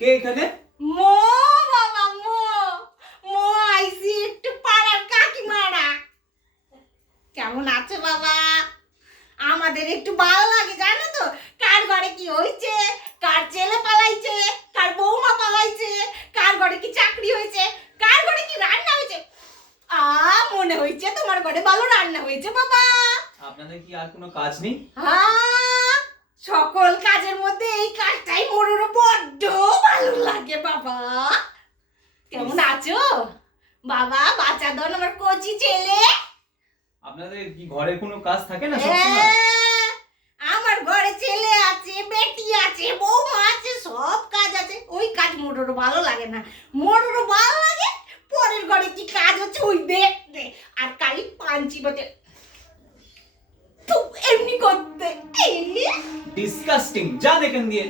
কে এখানে? মো বাবা মো মো আইসি একটু পাড়ার কাকিমারা। কেমন আছো বাবা? আমাদের একটু ভালো লাগে জানো তো, কার ঘরে কি হয়েছে, কার ছেলে পালাইছে, কার বৌমা পালাইছে, কার ঘরে কি চাকরি হয়েছে, কার ঘরে কি রান্না হয়েছে। মনে হয়েছে তোমার ঘরে ভালো রান্না হয়েছে বাবা। আপনাদের কি আর কোনো কাজ নেই? সকল কাজের মধ্যে এই কাজটাই মোর বড্ড ভালো লাগে বাবা। কেমন আছো বাবা? বাচ্চা দন আমার কচি ছেলে। আপনাদের কি ঘরে কোনো কাজ থাকে না সবসময়? আমার ঘরে ছেলে আছে, বেটি আছে, বৌমা আছে, সব কাজ আছে। ওই কাজ মোটরও ভালো লাগে না। মোটরও ভালো লাগে পরের ঘরে কি কাজ হচ্ছে ওই দেখতে, আর কালি পাঞ্চি বাজে এমনি করতে। ডিসকাস্টিং, যা দেখেন দিয়ে।